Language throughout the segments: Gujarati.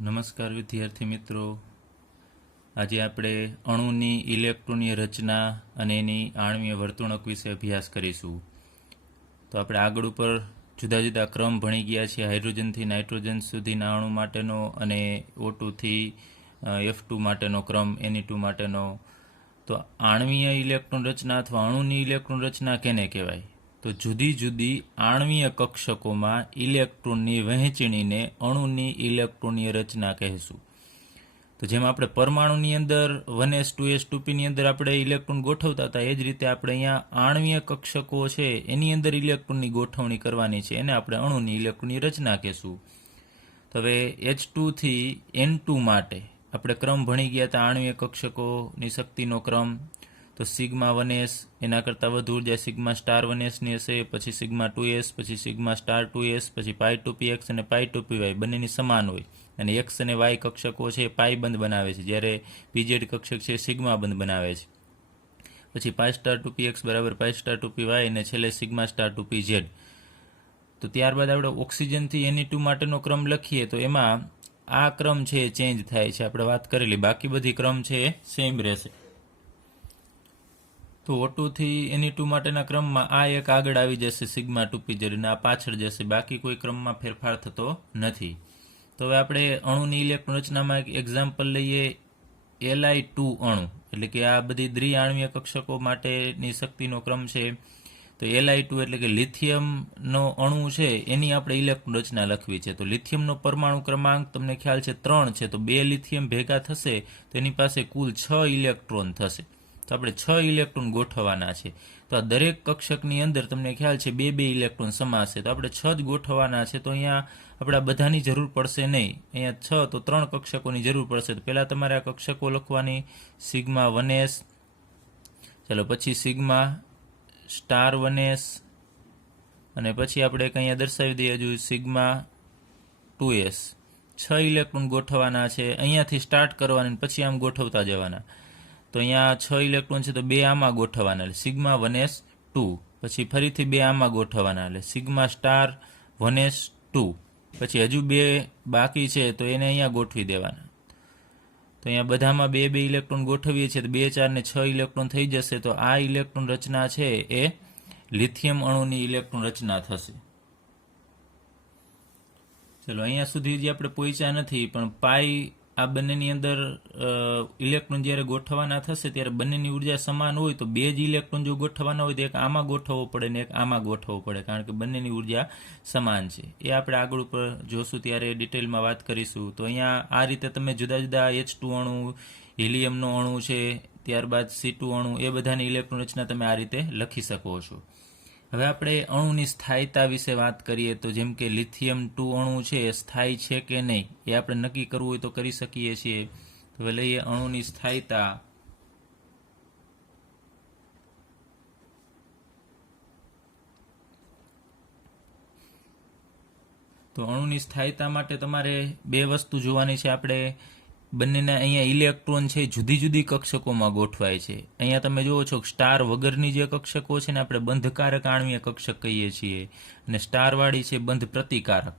નમસ્કાર વિદ્યાર્થી મિત્રો, આજે આપણે અણુની ઇલેક્ટ્રોનીય રચના અને એની આણ્વીય વર્તણૂક વિશે અભ્યાસ કરીશું. તો આપણે આગળ ઉપર જુદા જુદા ક્રમ ભણી ગયા છીએ. હાઇડ્રોજનથી નાઇટ્રોજન સુધીના અણુ માટેનો અને O2થી F2 માટેનો ક્રમ, Ne2 માટેનો. તો આણ્વીય ઇલેક્ટ્રોન રચના અથવા અણુની ઇલેક્ટ્રોન રચના કેને કહેવાય? તો જુદી જુદી આણ્વીય કક્ષકોમાં ઇલેક્ટ્રોનની વહેંચણીને અણુની ઇલેક્ટ્રોનીય રચના કહેશું. તો જેમ આપણે પરમાણુની અંદર 1s 2s 2p ની અંદર આપણે ઇલેક્ટ્રોન ગોઠવતા હતા, એ જ રીતે આપણે અહીંયા આણ્વીય કક્ષકો છે એની અંદર ઇલેક્ટ્રોનની ગોઠવણી કરવાની છે, એને આપણે અણુની ઇલેક્ટ્રોનની રચના કહેશું. તો હવે H2 થી N2 માટે આપણે ક્રમ ભણી ગયા હતા, આણ્વીય કક્ષકોની શક્તિનો ક્રમ. તો સિગ્મા 1s એના કરતાં વધુ ઉર્જા સિગ્મા સ્ટાર 1sની હશે, પછી સિગ્મા 2s, પછી સિગ્મા સ્ટાર 2s, પછી પાઈ 2px અને પાઈ 2py બંનેની સમાન હોય, અને x અને y કક્ષકો છે પાઈ બંધ બનાવે છે, જ્યારે pz કક્ષક છે સિગ્મા બંધ બનાવે છે. પછી પાઈ સ્ટાર 2px બરાબર પાઈ સ્ટાર 2py અને છેલ્લે સિગ્મા સ્ટાર 2pz. તો ત્યારબાદ આપણે ઓક્સિજનથી Ne2 માટેનો ક્રમ લખીએ તો એમાં આ ક્રમ છે એ ચેન્જ થાય છે, આપણે વાત કરેલી. બાકી બધી ક્રમ છે એ સેમ રહેશે. તો O2 થી Ne2 માટેના ક્રમમાં આ એક આગળ આવી જશે સિગ્મા 2pz અને આ પાછળ જશે, બાકી કોઈ ક્રમમાં ફેરફાર થતો નથી. તો હવે આપણે અણુની ઇલેક્ટ્રોન રચનામાં એક એક્ઝામ્પલ લઈએ. Li2 અણુ, એટલે કે આ બધી દ્વિઆણ્વીય કક્ષકો માટેની શક્તિનો ક્રમ છે. તો Li2 એટલે કે લિથિયમનો અણુ છે એની આપણે ઇલેક્ટ્રોન રચના લખવી છે. તો લિથિયમનો પરમાણુ ક્રમાંક તમને ખ્યાલ છે 3 છે, તો 2 લિથિયમ ભેગા થશે તો એની પાસે કુલ 6 ઇલેક્ટ્રોન થશે. તો આપણે 6 ઇલેક્ટ્રોન ગોઠવવાના છે. તો આ દરેક કક્ષકની અંદર તમને ખ્યાલ છે 2-2 ઇલેક્ટ્રોન સમાશે, તો આપણે 6 જ ગોઠવવાના છે. તો અહીંયા આપણે આ બધાની જરૂર પડશે નહીં, અહીંયા 6 તો 3 કક્ષકોની જરૂર પડશે. તો પહેલાં તમારે આ કક્ષકો લખવાની, સિગ્મા 1s, ચાલો પછી સિગ્મા સ્ટાર 1s, અને પછી આપણે એક અહીંયા દર્શાવી દઈએ હજુ સિગ્મા 2s. 6 ઇલેક્ટ્રોન ગોઠવવાના છે, અહીંયાથી સ્ટાર્ટ કરવાના પછી આમ ગોઠવતા જવાના. તો અહીંયા 6 ઇલેક્ટ્રોન છે તો 2 આમાં ગોઠવવાના, એટલે સિગ્મા 1s 2, પછી ફરીથી 2 આમાં ગોઠવવાના, એટલે સિગ્મા સ્ટાર 1s 2, પછી હજુ 2 બાકી છે તો એને અહીંયા ગોઠવી દેવાના. તો અહીંયા બધામાં 2-2 ઇલેક્ટ્રોન ગોઠવીએ છીએ તો 2, 4 ને 6 ઇલેક્ટ્રોન થઈ જશે. તો આ ઇલેક્ટ્રોન રચના છે એ લિથિયમ અણુની ઇલેક્ટ્રોન રચના થશે. ચલો અહીંયા સુધી જે આપણે પહોંચ્યા નથી, પણ પાઈ આ બંનેની અંદર ઇલેક્ટ્રોન જ્યારે ગોઠવવાના થશે ત્યારે બંનેની ઉર્જા સમાન હોય, તો 2 જ ઇલેક્ટ્રોન જો ગોઠવવાના હોય તો એક આમાં ગોઠવવો પડે ને એક આમાં ગોઠવવો પડે, કારણ કે બંનેની ઉર્જા સમાન છે. એ આપણે આગળ ઉપર જોશું ત્યારે ડિટેલમાં વાત કરીશું. તો અહીંયા આ રીતે તમે જુદા જુદા H2 અણુ, હિલિયમનો અણુ છે, ત્યારબાદ C2 અણુ, એ બધાની ઇલેક્ટ્રોન રચના તમે આ રીતે લખી શકો છો. હવે આપણે અણુની સ્થાયીતા વિશે વાત કરીએ. તો જેમ કે લિથિયમ 2 અણુ છે એ સ્થાયી છે કે નહીં એ આપણે નક્કી કરવું હોય તો કરી શકીએ છીએ. તો હવે લઈએ અણુની સ્થાયીતા. તો અણુની સ્થાયીતા માટે તમારે 2 વસ્તુ જોવાની છે. આપણે બંનેના અહીંયા ઇલેક્ટ્રોન છે જુદી જુદી કક્ષકોમાં ગોઠવાય છે. અહીંયા તમે જુઓ છો સ્ટાર વગરની જે કક્ષકો છે ને આપણે બંધકારક આણ્વીય કક્ષક કહીએ છીએ, અને સ્ટારવાળી છે બંધ પ્રતિકારક.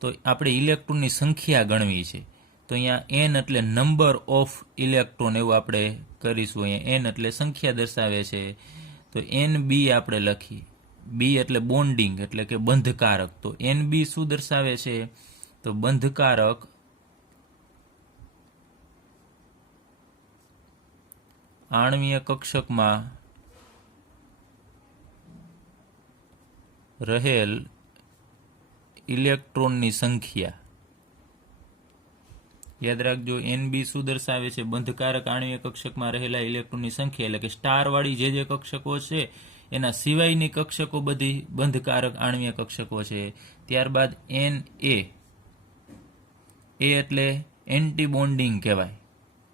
તો આપણે ઇલેક્ટ્રોનની સંખ્યા ગણવી છે. તો અહીંયા n એટલે નંબર ઓફ ઇલેક્ટ્રોન એવું આપણે કરીશું. અહીંયા n એટલે સંખ્યા દર્શાવે છે, તો NB આપણે લખીએ. B એટલે બોન્ડિંગ એટલે કે બંધકારક. તો NB શું દર્શાવે છે? તો બંધકારક આણ્વીય કક્ષકમાં રહેલ ઇલેક્ટ્રોનની સંખ્યા. યાદ રાખજો, NB શું દર્શાવે છે? બંધકારક આણ્વીય કક્ષકમાં રહેલા ઇલેક્ટ્રોનની સંખ્યા, એટલે કે સ્ટારવાળી જે કક્ષકો છે એના સિવાયની કક્ષકો બધી બંધકારક આણ્વીય કક્ષકો છે. ત્યારબાદ Na, એ એટલે એન્ટી બોન્ડિંગ કહેવાય.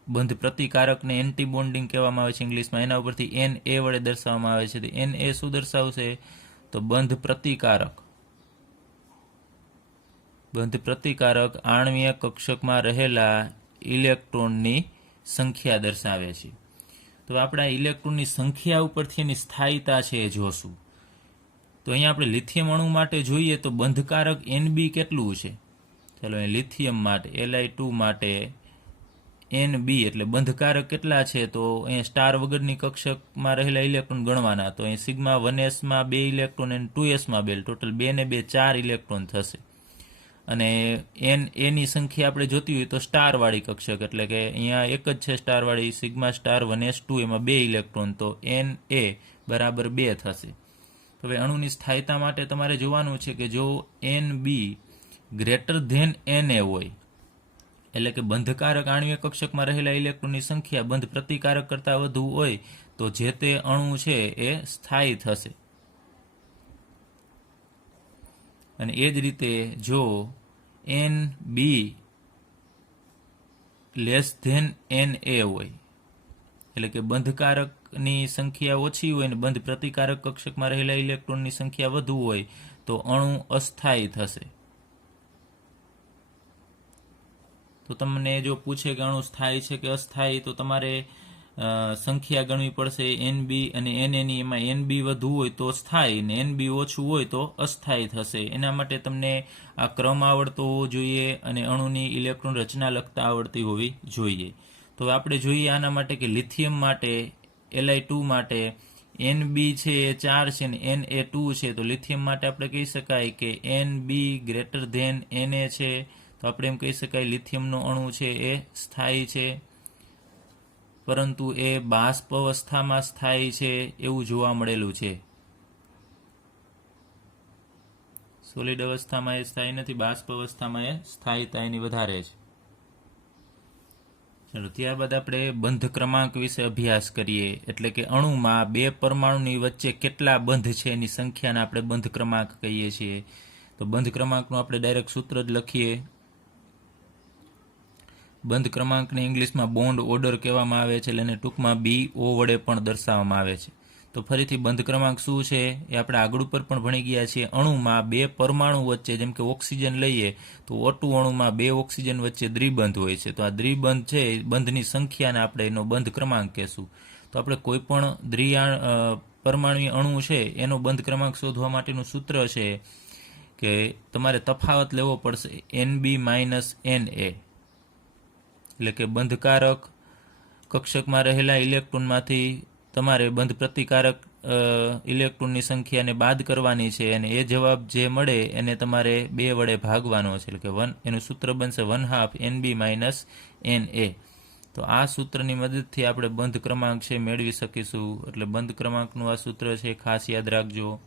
બંધ પ્રતિકારકને એન્ટી બોન્ડિંગ કહેવામાં આવે છે ઇંગ્લિશમાં. એના ઉપરથી Na વડે દર્શાવવામાં આવે છે. તો Na શું દર્શાવશે? તો બંધ પ્રતિકારક આણ્વીય કક્ષકમાં રહેલા ઇલેક્ટ્રોનની સંખ્યા દર્શાવે છે. તો આપણે આ ઇલેક્ટ્રોનની સંખ્યા ઉપરથી એની સ્થાયીતા છે એ જોશું. તો અહીંયા આપણે લિથિયમ અણુ માટે જોઈએ તો બંધકારક NB કેટલું છે? તો ચાલો અહીં લિથિયમ માટે Li2 માટે Nb એટલે બંધકારક કેટલા છે, તો અહીંયા સ્ટાર વગરની કક્ષકમાં રહેલા ઇલેક્ટ્રોન ગણવાના. તો અહીં સિગ્મા 1sમાં 2 ઇલેક્ટ્રોન અને 2sમાં 2, ટોટલ 2 ને 2 4 ઇલેક્ટ્રોન થશે. અને એની સંખ્યા આપણે જોતી હોય તો સ્ટારવાળી કક્ષક, એટલે કે અહીંયા એક જ છે સ્ટારવાળી, સિગ્મા સ્ટાર 1s2, એમાં 2 ઇલેક્ટ્રોન, તો Na બરાબર 2 થશે. હવે અણુની સ્થાયીતા માટે તમારે જોવાનું છે કે જો Nb ગ્રેટર ધેન Na હોય, એટલે કે બંધકારક આણ્વીય કક્ષકમાં રહેલા ઇલેક્ટ્રોનની સંખ્યા બંધ પ્રતિકારક કરતાં વધુ હોય તો જે તે અણુ છે એ સ્થાયી થશે. અને એ જ રીતે જો Nb લેસ ધેન Na હોય, એટલે કે બંધકારકની સંખ્યા ઓછી હોય અને બંધ પ્રતિકારક કક્ષકમાં રહેલા ઇલેક્ટ્રોનની સંખ્યા વધુ હોય તો અણુ અસ્થાયી થશે. તો તમને જો પૂછે કે અણુ સ્થાયી છે કે અસ્થાયી, તો તમારે સંખ્યા ગણવી પડશે Nb અને Na ની. એમાં Nb વધુ હોય તો સ્થાયી ને Nb ઓછું હોય તો અસ્થાયી થશે. એના માટે તમને આ ક્રમ આવડતો હોવો જોઈએ અને અણુની ઇલેક્ટ્રોન રચના લખતા આવડતી હોવી જોઈએ. તો આપણે જોઈએ આના માટે કે લિથિયમ માટે Li2 માટે Nb છે એ 4 છે ને Na 2 છે, તો લિથિયમ માટે આપણે કહી શકાય કે Nb ગ્રેટર ધેન Na છે. તો આપણે એમ કહી શકાય લિથિયમનો અણુ છે એ સ્થાયી છે, પરંતુ એ બાષ્પ અવસ્થામાં સ્થાયી છે એવું જોવા મળેલું છે. સોલિડ અવસ્થામાં એ સ્થાયી નથી, બાષ્પ અવસ્થામાં એ સ્થાયીતા એની વધારે છે. ચાલો ત્યારબાદ આપણે બંધ ક્રમાંક વિશે અભ્યાસ કરીએ, એટલે કે અણુમાં 2 પરમાણુની વચ્ચે કેટલા બંધ છે એની સંખ્યાને આપણે બંધ ક્રમાંક કહીએ છીએ. તો બંધ ક્રમાંકનું આપણે ડાયરેક્ટ સૂત્ર જ લખીએ. બંધ ક્રમાંકને ઇંગ્લિશમાં બોન્ડ ઓર્ડર કહેવામાં આવે છે, એટલે એને ટૂંકમાં BO વડે પણ દર્શાવવામાં આવે છે. તો ફરીથી બંધ ક્રમાંક શું છે એ આપણે આગળ ઉપર પણ ભણી ગયા છીએ. અણુમાં 2 પરમાણુ વચ્ચે, જેમ કે ઓક્સિજન લઈએ તો O2 અણુમાં 2 ઓક્સિજન વચ્ચે દ્વિબંધ હોય છે. તો આ દ્વિબંધ છે, બંધની સંખ્યાને આપણે એનો બંધ ક્રમાંક કહેશું. તો આપણે કોઈ પણ પરમાણુ અણુ છે એનો બંધ ક્રમાંક શોધવા માટેનું સૂત્ર છે કે તમારે તફાવત લેવો પડશે Nb - Na, એટલે કે બંધકારક કક્ષકમાં રહેલા ઇલેક્ટ્રોનમાંથી તમારે બંધ પ્રતિકારક ઇલેક્ટ્રોનની સંખ્યાને બાદ કરવાની છે અને એ જવાબ જે મળે એને તમારે 2 વડે ભાગવાનો છે, એટલે કે 1, એનું સૂત્ર બનશે 1/2 Nb - Na. તો આ સૂત્રની મદદથી આપણે બંધ ક્રમાંક છે મેળવી શકીશું. એટલે બંધ ક્રમાંકનું આ સૂત્ર છે, ખાસ યાદ રાખજો.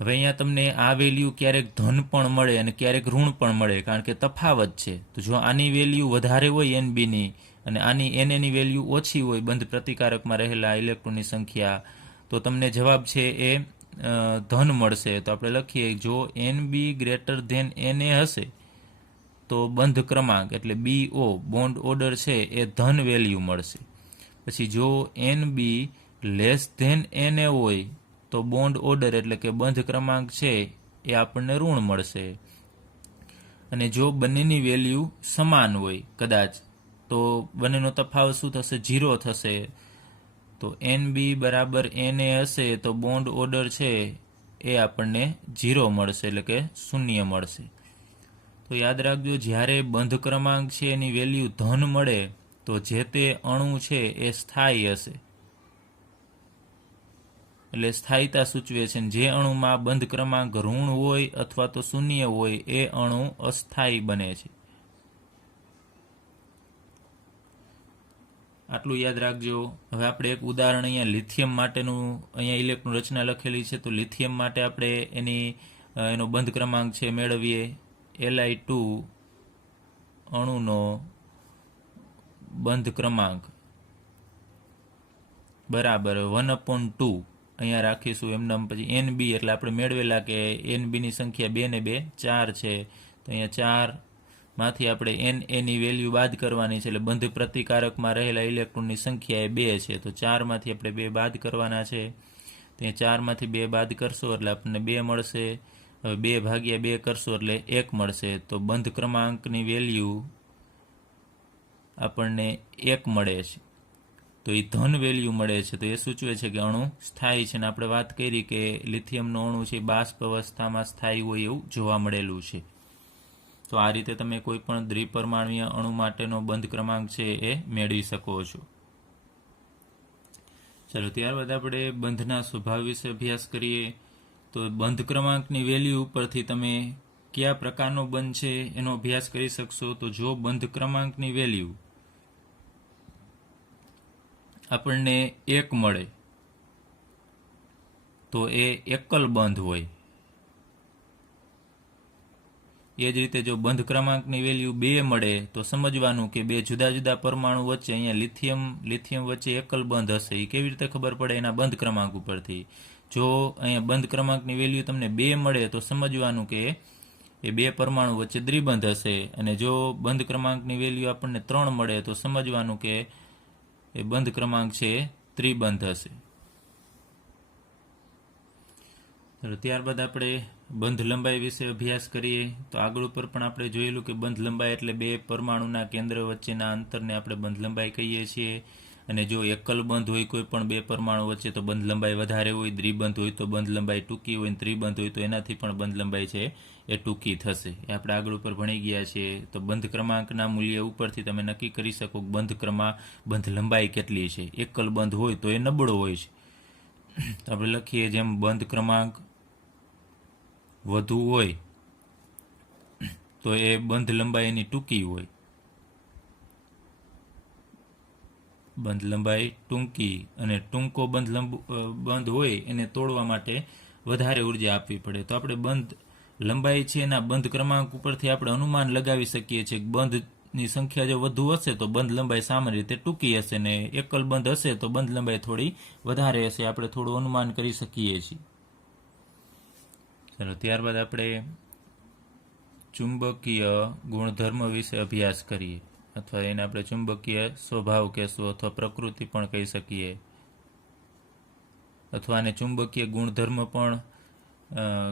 હવે અહીંયા તમને આ વેલ્યુ ક્યારેક ધન પણ મળે અને ક્યારેક ઋણ પણ મળે, કારણ કે તફાવત છે. તો જો આની વેલ્યુ વધારે હોય Nbની અને આની Na ની વેલ્યુ ઓછી હોય બંધ પ્રતિકારકમાં રહેલા ઇલેક્ટ્રોનની સંખ્યા, તો તમને જવાબ છે એ ધન મળશે. તો આપણે લખીએ જો Nb ગ્રેટર ધેન Na હશે તો બંધ ક્રમાંક એટલે BO બોન્ડ ઓર્ડર છે એ ધન વેલ્યુ મળશે. પછી જો Nb લેસ ધેન Na હોય તો બોન્ડ ઓર્ડર એટલે કે બંધ ક્રમાંક છે એ આપણને ઋણ મળશે. અને જો બંનેની વેલ્યુ સમાન હોય કદાચ, તો બંનેનો તફાવત શું થશે? 0 થશે. તો Nb બરાબર Na હશે તો બોન્ડ ઓર્ડર છે એ આપણને 0 મળશે, એટલે કે શૂન્ય મળશે. તો યાદ રાખજો, જ્યારે બંધ ક્રમાંક છે એની વેલ્યુ ધન મળે તો જે તે અણુ છે એ સ્થાયી હશે, એટલે સ્થાયીતા સૂચવે છે. જે અણુમાં બંધ ક્રમાંક ઋણ હોય અથવા તો શૂન્ય હોય એ અણુ અસ્થાયી બને છે. આટલું યાદ રાખજો. હવે આપણે એક ઉદાહરણ અહીંયા લિથિયમ માટેનું અહીંયા ઇલેક્ટ્રોન રચના લખેલી છે. તો લિથિયમ માટે આપણે એનો બંધ ક્રમાંક છે મેળવીએ. Li2 અણુનો બંધ ક્રમાંક બરાબર 1/2 અહીંયા રાખીશું એમને. પછી Nb એટલે આપણે મેળવેલા કે Nb ની સંખ્યા 2 ને 2 4 છે. તો અહીંયા 4 માંથી આપણે Na ની વેલ્યુ બાદ કરવાની છે, એટલે બંધ પ્રતિકારકમાં રહેલા ઇલેક્ટ્રોનની સંખ્યા એ 2 છે. તો 4 માંથી આપણે 2 બાદ કરવાના છે. ત્યાં 4 માંથી 2 બાદ કરશો એટલે આપણને 2 મળશે. હવે 2 ભાગ્યા 2 કરશો એટલે 1 મળશે. તો બંધ ક્રમાંકની વેલ્યુ આપણને 1 મળે છે. તો એ ધન વેલ્યુ મળે છે. તો એ સૂચવે છે કે અણુ સ્થાયી છે. અને આપણે વાત કરી કે લિથિયમનો અણુ છે બાષ્પ અવસ્થામાં સ્થાયી હોય એવું જોવા મળેલું છે. તો આ રીતે તમે કોઈ પણ દ્વિપરમાણુય અણુ માટેનો બંધ ક્રમાંક છે એ મેળવી શકો છો. ચાલો ત્યારબાદ આપણે બંધના સ્વભાવ વિશે અભ્યાસ કરીએ. તો બંધ ક્રમાંકની વેલ્યુ ઉપરથી તમે કયા પ્રકારનો બંધ છે એનો અભ્યાસ કરી શકશો. તો જો બંધ ક્રમાંકની વેલ્યુ આપણને 1 મળે તો એ એકલ બંધ હોય. એ જ રીતે જો બંધ ક્રમાંકની વેલ્યુ 2 મળે તો સમજવાનું કે બે જુદા જુદા પરમાણુ વચ્ચે અહીંયા લિથિયમ વચ્ચે એકલ બંધ હશે. એ કેવી રીતે ખબર પડે? એના બંધ ક્રમાંક ઉપરથી. જો અહીંયા બંધ ક્રમાંકની વેલ્યુ તમને 2 મળે તો સમજવાનું કે એ બે પરમાણુ વચ્ચે દ્વિબંધ હશે. અને જો બંધ ક્રમાંકની વેલ્યુ આપણને 3 મળે તો સમજવાનું કે એ બંધ ક્રમાંક છે ત્રિબંધ હશે. ત્યારબાદ આપણે બંધ લંબાઈ વિશે અભ્યાસ કરીએ. તો આગળ ઉપર પણ આપણે જોયેલું કે બંધ લંબાઈ એટલે બે પરમાણુના કેન્દ્ર વચ્ચેના અંતરને આપણે બંધ લંબાઈ કહીએ છીએ. અને જો એકલ બંધ હોય કોઈ પણ બે પરમાણુ વચ્ચે તો બંધ લંબાઈ વધારે હોય, દ્વિબંધ હોય તો બંધ લંબાઈ ટૂંકી હોય, ત્રિબંધ હોય તો એનાથી પણ બંધ લંબાઈ છે એ ટૂંકી થશે. એ આપણે આગળ ઉપર ભણી ગયા છીએ. તો બંધ ક્રમાંકના મૂલ્ય ઉપરથી તમે નક્કી કરી શકો બંધ લંબાઈ કેટલી છે. એકલ બંધ હોય તો એ નબળો હોય છે. તો આપણે લખીએ જેમ બંધ ક્રમાંક વધુ હોય તો એ બંધ લંબાઈ એની ટૂંકી હોય. બંધ લંબાઈ ટૂંકી અને ટૂંકો બંધ હોય એને તોડવા માટે વધારે ઉર્જા આપવી પડે. તો આપણે બંધ લંબાઈ છે એના બંધ ક્રમાંક ઉપરથી આપણે અનુમાન લગાવી શકીએ છીએ કે બંધની સંખ્યા જો વધુ હશે તો બંધ લંબાઈ સામાન્ય રીતે ટૂંકી હશે, ને એકલ બંધ હશે તો બંધ લંબાઈ થોડી વધારે હશે. આપણે થોડું અનુમાન કરી શકીએ છીએ. ચાલો ત્યારબાદ આપણે ચુંબકીય ગુણધર્મ વિશે અભ્યાસ કરીએ, અથવા એને આપણે ચુંબકીય સ્વભાવ કહેશું, અથવા પ્રકૃતિ પણ કહી શકીએ, અથવા આને ચુંબકીય ગુણધર્મ પણ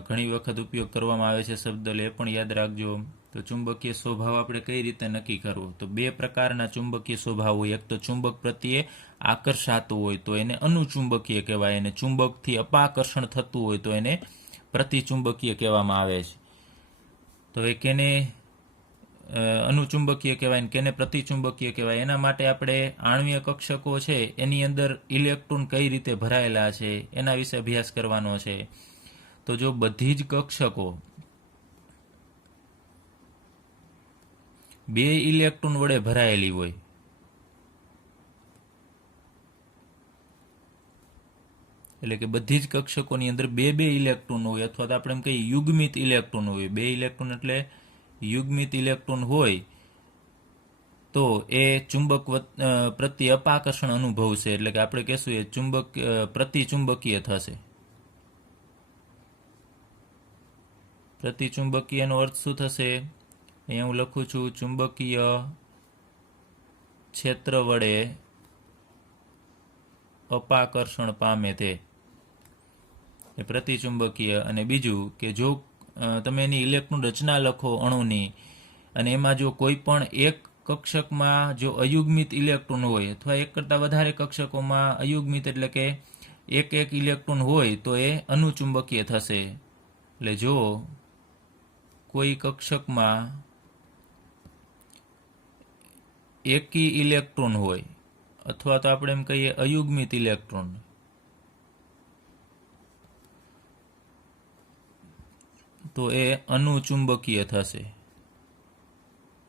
ઘણી વખત ઉપયોગ કરવામાં આવે છે શબ્દ, એ પણ યાદ રાખજો. તો ચુંબકીય સ્વભાવ આપણે કઈ રીતે નક્કી કરવો? તો બે પ્રકારના ચુંબકીય સ્વભાવ હોય. એક તો ચુંબક પ્રત્યે આકર્ષાતું હોય તો એને અનુચુંબકીય કહેવાય, અને ચુંબકથી અપાકર્ષણ થતું હોય તો એને પ્રતિચુંબકીય કહેવામાં આવે છે. તો એ કેને અનુચુંબકીય કહેવાય ને કેને પ્રતિચુંબકીય કહેવાય? એના માટે આપણે આણ્વીય કક્ષકો છે એની અંદર ઇલેક્ટ્રોન કઈ રીતે ભરાયેલા છે એના વિશે અભ્યાસ કરવાનો છે. તો જો બધી જ કક્ષકો 2 ઇલેક્ટ્રોન વડે ભરાયેલી હોય, એટલે કે બધી જ કક્ષકોની અંદર 2 ઇલેક્ટ્રોન હોય, અથવા તો આપણે એમ કહીએ યુગ્મિત ઇલેક્ટ્રોન હોય. 2 ઇલેક્ટ્રોન એટલે યુગ્મિત ઇલેક્ટ્રોન હોય તો એ ચુંબક પ્રત્યે અપાકર્ષણ અનુભવશે. એટલે કે આપણે કહેશું એ પ્રતિચુંબકીય થશે. પ્રતિચુંબકીયનો અર્થ શું થશે? અહીંયા હું લખું છું ચુંબકીય ક્ષેત્ર વડે અપાકર્ષણ પામે તે એ પ્રતિચુંબકીય. અને બીજું કે જો તમે એની ઇલેક્ટ્રોન રચના લખો અણુની, અને એમાં જો કોઈ પણ એક કક્ષકમાં જો અયુગ્મિત ઇલેક્ટ્રોન હોય, અથવા એક કરતાં વધારે કક્ષકોમાં અયુગ્મિત એટલે કે એક ઇલેક્ટ્રોન હોય તો એ અનુચુંબકીય થશે. એટલે જો કોઈ કક્ષકમાં એકી ઇલેક્ટ્રોન હોય, અથવા તો આપણે એમ કહીએ અયુગ્મિત ઇલેક્ટ્રોન, તો એ અનુચુંબકીય થશે.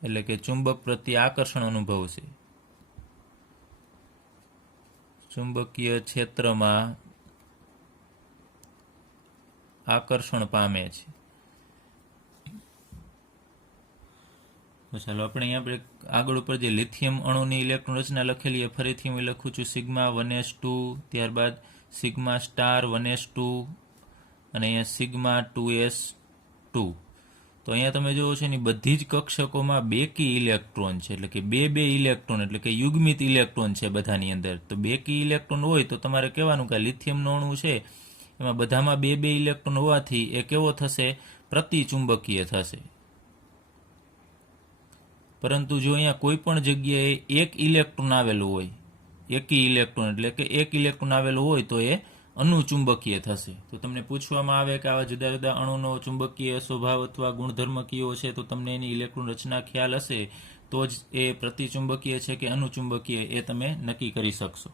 એટલે કે ચુંબક પ્રત્યે આકર્ષણ અનુભવશે. ચુંબકીય ક્ષેત્રમાં આકર્ષણ પામે છે. ચાલો આપણે અહીંયા આગળ ઉપર જે લિથિયમ અણુની ઇલેક્ટ્રોન રચના લખેલી એ ફરીથી હું લખું છું સિગ્મા 1s2, ત્યારબાદ સિગ્મા સ્ટાર 1s2, અને અહીંયા સિગ્મા 2s2. તો અહીંયા તમે જોવો છો એની બધી જ કક્ષકોમાં બેકી ઇલેક્ટ્રોન છે. એટલે કે બે ઇલેક્ટ્રોન, એટલે કે યુગ્મિત ઇલેક્ટ્રોન છે બધાની અંદર. તો બેકી ઇલેક્ટ્રોન હોય તો તમારે કહેવાનું કે લિથિયમનો અણુ છે એમાં બધામાં બે ઇલેક્ટ્રોન હોવાથી એ કેવો થશે? પ્રતિચુંબકીય થશે. પરંતુ જો અહીંયા કોઈ પણ જગ્યાએ એક ઇલેક્ટ્રોન આવેલું હોય, એકી ઇલેક્ટ્રોન એટલે કે એક ઇલેક્ટ્રોન આવેલું હોય તો એ અનુચુંબકીય થશે. તો તમને પૂછવામાં આવે કે આવા જુદા જુદા અણુનો ચુંબકીય સ્વભાવ અથવા ગુણધર્મ કયો છે, તો તમને એની ઇલેક્ટ્રોન રચના ખ્યાલ હશે તો જ એ પ્રતિચુંબકીય છે કે અનુચુંબકીય એ તમે નક્કી કરી શકશો.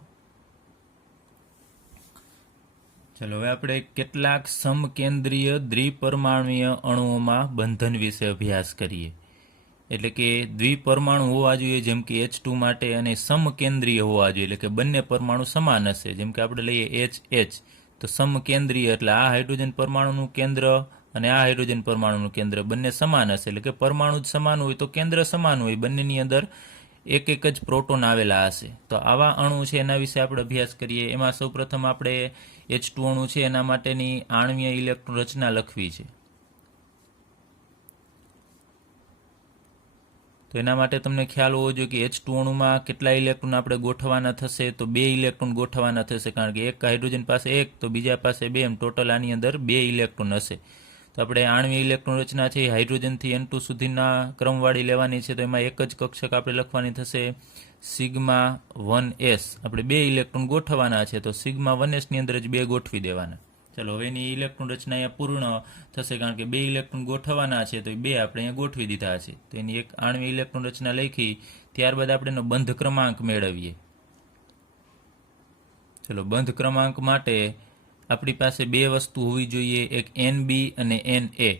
ચલો હવે આપણે કેટલાક સમકેન્દ્રીય દ્વિપરમાણુય અણુઓમાં બંધન વિશે અભ્યાસ કરીએ. એટલે કે દ્વિપરમાણુ હોવા જોઈએ, જેમ કે H2 માટે, અને સમકેન્દ્રીય હોવા જોઈએ, એટલે કે બંને પરમાણુ સમાન હશે. જેમ કે આપણે લઈએ HH, તો સમકેન્દ્રીય એટલે આ હાઇડ્રોજન પરમાણુનું કેન્દ્ર અને આ હાઇડ્રોજન પરમાણુનું કેન્દ્ર બંને સમાન હશે. એટલે કે પરમાણુ જ સમાન હોય તો કેન્દ્ર સમાન હોય, બંનેની અંદર એક એક જ પ્રોટોન આવેલા હશે. તો આવા અણુ છે એના વિશે આપણે અભ્યાસ કરીએ. એમાં સૌપ્રથમ આપણે H2 અણુ છે એના માટેની આણ્વીય ઇલેક્ટ્રોન રચના લખવી છે. તો એના માટે તમને ખ્યાલ હોવો જોઈએ કે H2 અણુમાં કેટલા ઇલેક્ટ્રોન આપણે ગોઠવવાના થશે, તો 2 ઇલેક્ટ્રોન ગોઠવવાના થશે. કારણ કે એક હાઇડ્રોજન પાસે 1 તો બીજા પાસે 2, એમ ટોટલ આની અંદર 2 ઇલેક્ટ્રોન હશે. તો આપણે આણ્વીય ઇલેક્ટ્રોન રચના છે હાઇડ્રોજનથી N2 સુધીના ક્રમવાળી લેવાની છે. તો એમાં એક જ કક્ષક આપણે લખવાની થશે સિગ્મા 1s. આપણે 2 ઇલેક્ટ્રોન ગોઠવવાના છે તો સિગ્મા 1s ની અંદર જ 2 ગોઠવી દેવાના. ચલો હવે એની ઇલેક્ટ્રોન રચના અહીંયા પૂર્ણ થશે, કારણ કે 2 ઇલેક્ટ્રોન ગોઠવવાના છે તો 2 આપણે અહીંયા ગોઠવી દીધા છે. તો એની એક આણ્વીય ઇલેક્ટ્રોન રચના લખી, ત્યારબાદ આપણે એનો બંધ ક્રમાંક મેળવીએ. ચલો બંધ ક્રમાંક માટે આપણી પાસે 2 વસ્તુ હોવી જોઈએ, એક NB અને NA.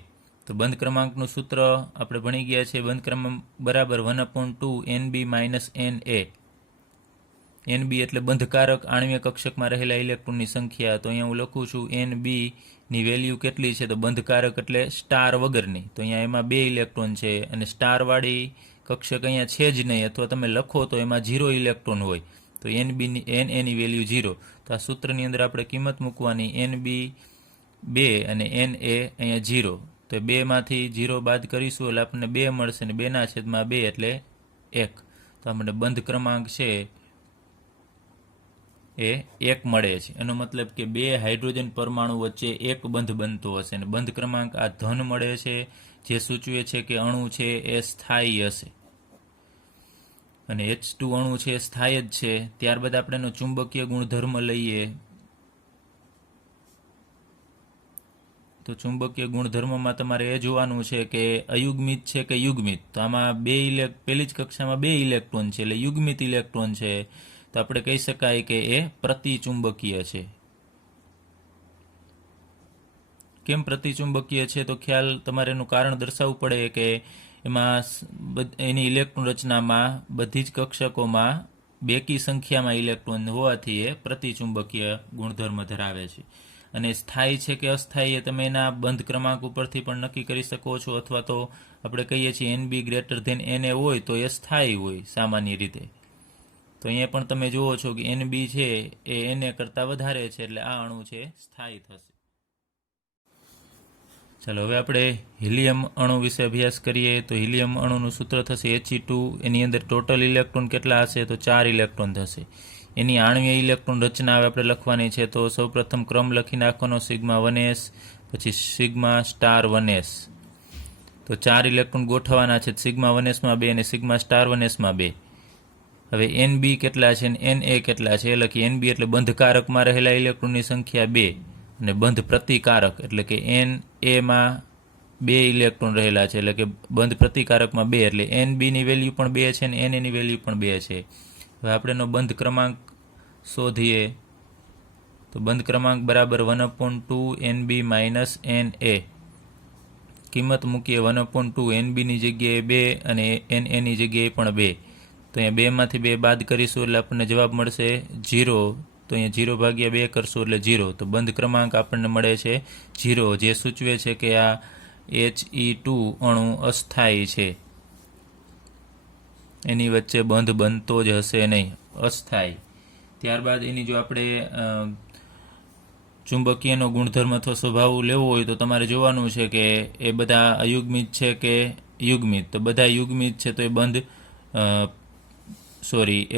તો બંધ ક્રમાંકનું સૂત્ર આપણે ભણી ગયા છે, બંધ ક્રમાંક બરાબર 1/2 NB માઇનસ NA. NB એટલે બંધકારક આણ્વીય કક્ષકમાં રહેલા ઇલેક્ટ્રોનની સંખ્યા. તો અહીંયા હું લખું છું NB ની વેલ્યુ કેટલી છે, તો બંધકારક એટલે સ્ટાર વગરની. તો અહીંયા એમાં 2 ઇલેક્ટ્રોન છે અને સ્ટારવાળી કક્ષક અહીંયા છે જ નહીં, અથવા તમે લખો તો એમાં 0 ઇલેક્ટ્રોન હોય. તો NA ની વેલ્યુ 0. તો આ સૂત્રની અંદર આપણે કિંમત મૂકવાની, NB 2 અને NA અહીંયા 0. તો 2 માંથી 0 બાદ કરીશું એટલે આપણને 2 મળશે, અને 2/2 એટલે 1. તો આપણને બંધ ક્રમાંક છે એ 1 મળે છે. એનો મતલબ કે 2 હાઇડ્રોજન પરમાણુ વચ્ચે એક બંધ બનતો હશે, અને બંધ ક્રમાંક આ ધન મળે છે, જે સૂચવે છે કે અણુ છે એ સ્થાયી હશે. અને H2 અણુ છે સ્થાયી જ છે. ત્યારબાદ આપણે એનો ચુંબકીય ગુણધર્મ લઈએ. તો ચુંબકીય ગુણધર્મમાં તમારે એ જોવાનું છે કે અયુગ્મિત છે કે યુગ્મિત. તો આમાં પહેલી જ કક્ષામાં 2 ઇલેક્ટ્રોન છે, એટલે યુગ્મિત ઇલેક્ટ્રોન છે. તો આપણે કહી શકાય કે એ પ્રતિચુંબકીય છે. કેમ પ્રતિચુંબકીય છે, તો ખ્યાલ તમારે એનું કારણ દર્શાવવું પડે કે એમાં એની ઇલેક્ટ્રોન રચનામાં બધી જ કક્ષકોમાં બેકી સંખ્યામાં ઇલેક્ટ્રોન હોવાથી એ પ્રતિચુંબકીય ગુણધર્મ ધરાવે છે. અને સ્થાયી છે કે અસ્થાયી એ તમે એના બંધ ક્રમાંક ઉપરથી પણ નક્કી કરી શકો છો, અથવા તો આપણે કહીએ છીએ NB > NA હોય તો એ સ્થાયી હોય સામાન્ય રીતે. તો અહીંયા પણ તમે જુઓ છો કે NB છે એ NA કરતાં વધારે છે, એટલે આ અણુ છે સ્થાયી થશે. ચાલો હવે આપણે હિલિયમ અણુ વિશે અભ્યાસ કરીએ. તો હિલિયમ અણુનું સૂત્ર થશે He2. એની અંદર ટોટલ ઇલેક્ટ્રોન કેટલા હશે, તો 4 ઇલેક્ટ્રોન થશે. એની આણ્વીય ઇલેક્ટ્રોન રચના હવે આપણે લખવાની છે. તો સૌપ્રથમ ક્રમ લખી નાખવાનો, સિગ્મા 1s, પછી સિગ્મા સ્ટાર 1s. તો 4 ઇલેક્ટ્રોન ગોઠવવાના છે, સિગ્મા 1s માં 2 અને સિગ્મા સ્ટાર 1s માં 2. હવે NB કેટલા છે અને NA કેટલા છે એ લખી. NB એટલે બંધકારકમાં રહેલા ઇલેક્ટ્રોનની સંખ્યા 2, અને બંધ પ્રતિકારક એટલે કે NA માં 2 ઇલેક્ટ્રોન રહેલા છે, એટલે કે બંધ પ્રતિકારકમાં 2, એટલે NB ની વેલ્યુ પણ 2 છે અને NA ની વેલ્યુ પણ 2 છે. હવે આપણે એનો બંધ ક્રમાંક શોધીએ. તો બંધ ક્રમાંક બરાબર 1/2 NB માઇનસ NA. કિંમત મૂકીએ 1/2. NB ની જગ્યાએ 2 અને NA ની જગ્યાએ પણ 2. તો અહીંયા 2 માંથી 2 બાદ કરીશું એટલે આપણને જવાબ મળશે 0. તો અહીંયા 0/2 કરશું એટલે 0. તો બંધ ક્રમાંક આપણને મળે છે 0, જે સૂચવે છે કે આ He2 અણુ અસ્થાયી છે. એની વચ્ચે બંધ બનતો જ હશે નહીં, અસ્થાયી. ત્યારબાદ એની જો આપણે ચુંબકીયનો ગુણધર્મ અથવા સ્વભાવ લેવો હોય તો તમારે જોવાનું છે કે એ બધા અયુગ્મિત છે કે યુગ્મિત. તો બધા યુગ્મિત છે તો એ બંધ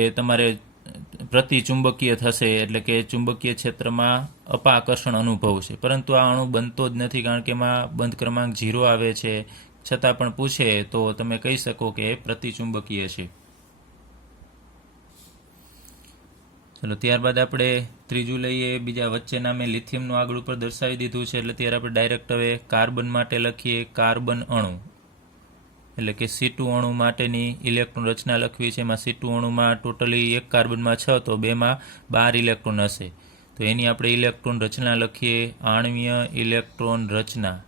એ તમારે પ્રતિચુંબકીય થશે, એટલે કે ચુંબકીય ક્ષેત્રમાં અપાકર્ષણ અનુભવશે. પરંતુ આ અણુ બનતો જ નથી, કારણ કે એમાં બંધ ક્રમાંક 0 આવે છે. છતાં પણ પૂછે તો તમે કહી શકો કે પ્રતિચુંબકીય છે. ચલો ત્યારબાદ આપણે ત્રીજું લઈએ, બીજા વચ્ચેના મેં લિથિયમનું આગળ ઉપર દર્શાવી દીધું છે, એટલે ત્યારે આપણે ડાયરેક્ટ હવે કાર્બન માટે લખીએ કાર્બન અણુ, એટલે કે C2 અણુ માટેની ઇલેક્ટ્રોન રચના લખવી છે. એમાં C2 અણુમાં ટોટલી એક કાર્બનમાં 6 તો બેમાં 12 ઇલેક્ટ્રોન હશે. તો એની આપણે ઇલેક્ટ્રોન રચના લખીએ, આણ્વીય ઇલેક્ટ્રોન રચના.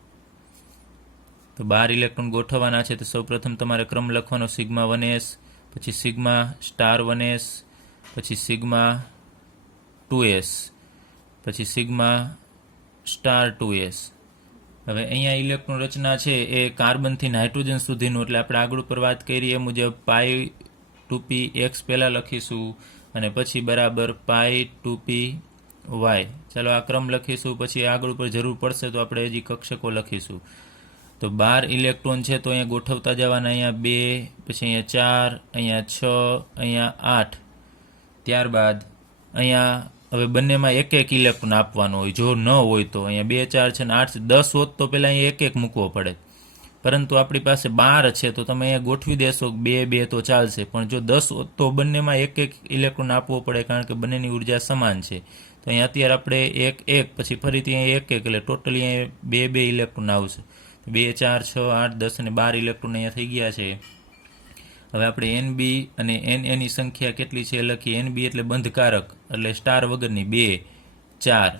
તો 12 ઇલેક્ટ્રોન ગોઠવવાના છે. તો સૌપ્રથમ તમારે ક્રમ લખવાનો સિગ્મા 1s, પછી સિગ્મા સ્ટાર 1s, પછી સિગ્મા 2s, પછી સિગ્મા સ્ટાર 2s. હવે અહીંયા ઇલેક્ટ્રોન રચના છે એ કાર્બનથી નાઇટ્રોજન સુધીનું, એટલે આપણે આગળ ઉપર વાત કરી એ મુજબ પાઈ 2p x પહેલાં લખીશું અને પછી બરાબર પાઈ 2p y. ચાલો આ ક્રમ લખીશું, પછી આગળ ઉપર જરૂર પડશે તો આપણે હજી કક્ષકો લખીશું. તો 12 ઇલેક્ટ્રોન છે તો અહીંયા ગોઠવતા જવાના, અહીંયા 2, પછી અહીંયા 4, અહીંયા 6, અહીંયા 8. ત્યારબાદ અહીંયા હવે બંનેમાં એક એક ઇલેક્ટ્રોન આપવાનો હોય, જો ન હોય તો અહીંયા 2, 4 છે ને 8 છે, 10 હોત તો પહેલાં અહીંયા એક એક મૂકવો પડે, પરંતુ આપણી પાસે 12 છે તો તમે અહીંયા ગોઠવી દેશો 2, 2 તો ચાલશે, પણ જો 10 હોત તો બંનેમાં એક એક ઇલેક્ટ્રોન આપવો પડે, કારણ કે બંનેની ઉર્જા સમાન છે. તો અહીંયા અત્યારે આપણે 1, 1 પછી ફરીથી અહીંયા 1, 1 એટલે ટોટલી અહીંયા 2, 2 ઇલેક્ટ્રોન આવશે. 2, 4, 6, 8, 10 અને 12 ઇલેક્ટ્રોન અહીંયા થઈ ગયા છે. હવે આપણે NB અને NA ની સંખ્યા કેટલી છે એ લખીએ. NB એટલે બંધકારક, એટલે સ્ટાર વગરની 2, 4,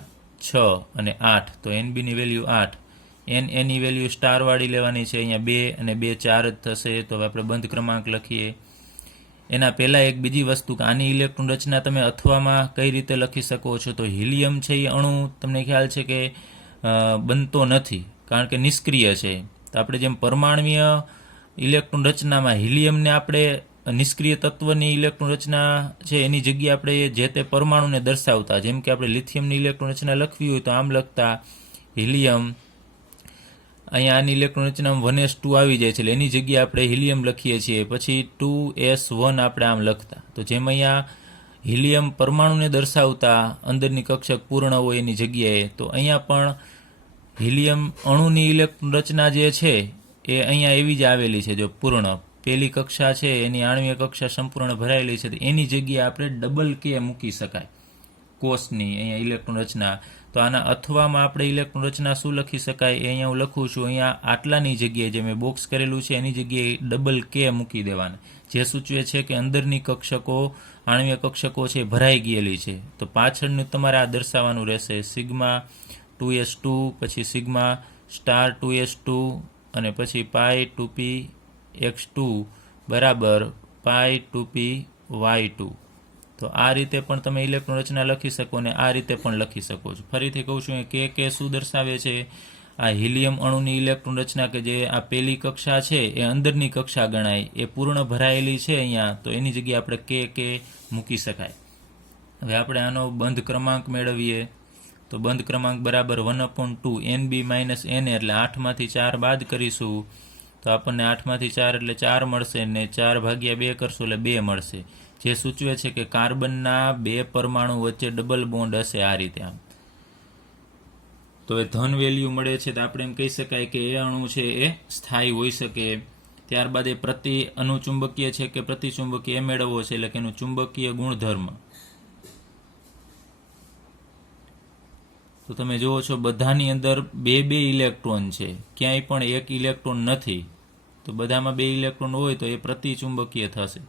6 અને 8. તો NB ની વેલ્યુ 8. NA ની વેલ્યુ સ્ટારવાળી લેવાની છે, અહીંયા 2 અને 2 4 જ થશે. તો હવે આપણે બંધ ક્રમાંક લખીએ. એના પહેલાં એક બીજી વસ્તુ કે આની ઇલેક્ટ્રોન રચના તમે અથવામાં કઈ રીતે લખી શકો છો. તો હિલિયમ છે એ અણુ તમને ખ્યાલ છે કે બનતો નથી, કારણ કે નિષ્ક્રિય છે. તો આપણે જેમ પરમાણ્વીય ઇલેક્ટ્રોન રચનામાં હિલિયમને આપણે નિષ્ક્રિય તત્વની ઇલેક્ટ્રોન રચના છે એની જગ્યાએ આપણે જે તે પરમાણુને દર્શાવતા, જેમ કે આપણે લિથિયમની ઇલેક્ટ્રોન રચના લખવી હોય તો આમ લખતા હિલિયમ, અહીંયા આની ઇલેક્ટ્રોન રચનામાં 1s2 આવી જાય છે એટલે એની જગ્યાએ આપણે હિલિયમ લખીએ છીએ, પછી 2s1 આપણે આમ લખતા. તો જેમ અહીંયા હિલિયમ પરમાણુને દર્શાવતા અંદરની કક્ષક પૂર્ણ હોય એની જગ્યાએ, તો અહીંયા પણ હિલિયમ અણુની ઇલેક્ટ્રોન રચના જે છે એ અહીંયા એવી જ આવેલી છે. જો પૂર્ણ પહેલી કક્ષા છે એની આણ્વીય કક્ષા સંપૂર્ણ ભરાયેલી છે, તો એની જગ્યાએ આપણે ડબલ કે મૂકી શકાય કોષની અહીંયા ઇલેક્ટ્રોન રચના. તો આના અથવામાં આપણે ઇલેક્ટ્રોન રચના શું લખી શકાય એ અહીંયા હું લખું છું. અહીંયા આટલાની જગ્યાએ જે મેં બોક્સ કરેલું છે એની જગ્યાએ ડબલ કે મૂકી દેવાના, જે સૂચવે છે કે અંદરની કક્ષકો આણ્વીય કક્ષકો છે ભરાઈ ગયેલી છે. તો પાછળનું તમારે આ દર્શાવવાનું રહેશે, સિગ્મા 2s2, પછી સિગ્મા સ્ટાર 2s2 અને પછી પાઈ 2p x2 બરાબર પાઈ 2p y2. તો આ રીતે પણ તમે ઇલેક્ટ્રોન રચના લખી શકો અને આ રીતે પણ લખી શકો છો. ફરીથી કહું છું કે શું દર્શાવે છે, આ હિલિયમ અણુની ઇલેક્ટ્રોન રચના કે જે આ પહેલી કક્ષા છે એ અંદરની કક્ષા ગણાય, એ પૂર્ણ ભરાયેલી છે અહીંયા, તો એની જગ્યાએ આપણે કે મૂકી શકાય. હવે આપણે આનો બંધ ક્રમાંક મેળવીએ. તો બંધ ક્રમાંક બરાબર 1/2 NB - NA, એટલે 8માંથી 4 બાદ કરીશું તો આપણને 8માંથી 4 એટલે 4 મળશે, ને 4/2 કરશું એટલે 2 મળશે, જે સૂચવે છે કે કાર્બનના 2 પરમાણુ વચ્ચે ડબલ બોન્ડ હશે આ રીતે આમ. તો એ ધન વેલ્યુ મળે છે, તો આપણે એમ કહી શકાય કે એ અણુ છે એ સ્થાયી હોઈ શકે. ત્યારબાદ એ પ્રતિ અનુચુંબકીય છે કે પ્રતિચુંબકીય એ મેળવવો છે, એટલે કે એનું ચુંબકીય ગુણધર્મ. તો તમે જુઓ છો બધાની અંદર 2 ઇલેક્ટ્રોન છે, ક્યાંય પણ 1 ઇલેક્ટ્રોન નથી. તો બધામાં 2 ઇલેક્ટ્રોન હોય તો એ પ્રતિચુંબકીય થશે.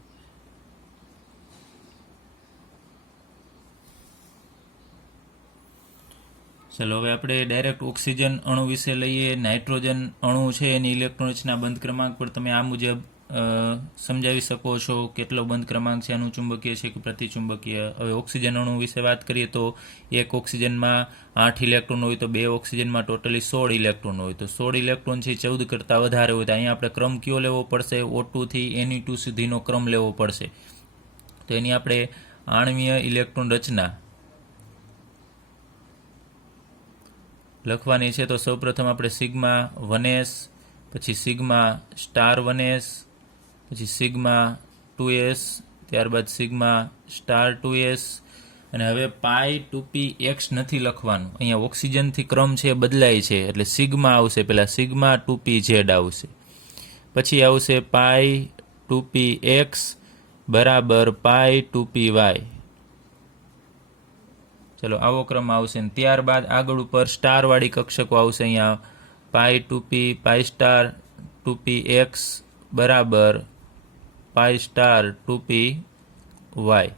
ચલો હવે આપણે ડાયરેક્ટ ઓક્સિજન અણુ વિશે લઈએ. નાઇટ્રોજન અણુ છે એની ઇલેક્ટ્રોન રચના બંધ ક્રમાંક પર તમે આ મુજબ સમજાવી શકો છો કેટલો બંધ ક્રમાંક છે, અનુચુંબકીય છે કે પ્રતિચુંબકીય. હવે ઓક્સિજન અણુ વિશે વાત કરીએ તો એક ઓક્સિજનમાં 8 ઇલેક્ટ્રોન હોય તો 2 ઓક્સિજનમાં ટોટલી 16 ઇલેક્ટ્રોન હોય. તો 16 ઇલેક્ટ્રોન છે 14 કરતાં વધારે હોય તો અહીંયા આપણે ક્રમ કયો લેવો પડશે, O2 થી Ne2 સુધીનો ક્રમ લેવો પડશે. તો એની આપણે આણ્વીય ઇલેક્ટ્રોન રચના લખવાની છે. તો સૌપ્રથમ આપણે સિગ્મા 1s, પછી સિગ્મા સ્ટાર 1s, પછી સિગ્મા 2s, ત્યારબાદ સિગ્મા સ્ટાર 2s, અને હવે પાઈ 2p x નથી લખવાનું. અહીંયા ઓક્સિજનથી ક્રમ છે બદલાય છે, એટલે સિગ્મા આવશે, પહેલાં સિગ્મા 2p z આવશે, પછી આવશે પાઈ 2p x બરાબર પાઈ 2p y. ચલો આવો ક્રમ આવશે ને ત્યારબાદ આગળ ઉપર સ્ટારવાળી કક્ષકો આવશે. અહીંયા પાઈ 2p પાઈ સ્ટાર 2p એક્સ બરાબર પાઈ સ્ટાર 2p વાય.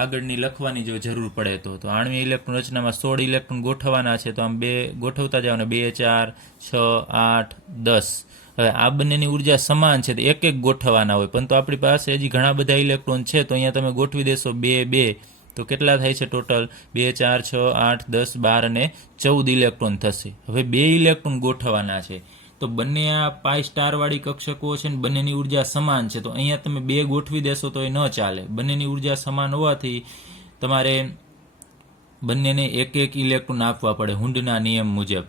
આગળની લખવાની જો જરૂર પડે તો આણ્વીય ઇલેક્ટ્રોન રચનામાં 16 ઇલેક્ટ્રોન ગોઠવવાના છે, તો આમ બે ગોઠવતા જાઓ ને 2 4 6 8 10. હવે આ બંનેની ઉર્જા સમાન છે તો એક એક ગોઠવવાના હોય, પરંતુ આપણી પાસે હજી ઘણા બધા ઇલેક્ટ્રોન છે તો અહીંયા તમે ગોઠવી દેશો 2 2 તો કેટલા થાય છે ટોટલ? 2 4 6 8 10 12 અને 14 ઇલેક્ટ્રોન થશે. હવે 2 ઇલેક્ટ્રોન ગોઠવવાના છે તો બંને આ પાઈ સ્ટારવાળી કક્ષકો છે ને બંનેની ઉર્જા સમાન છે, તો અહીંયા તમે 2 ગોઠવી દેશો તો એ ન ચાલે. બંનેની ઉર્જા સમાન હોવાથી તમારે બંનેને એક એક ઇલેક્ટ્રોન આપવા પડે હુન્ડના નિયમ મુજબ.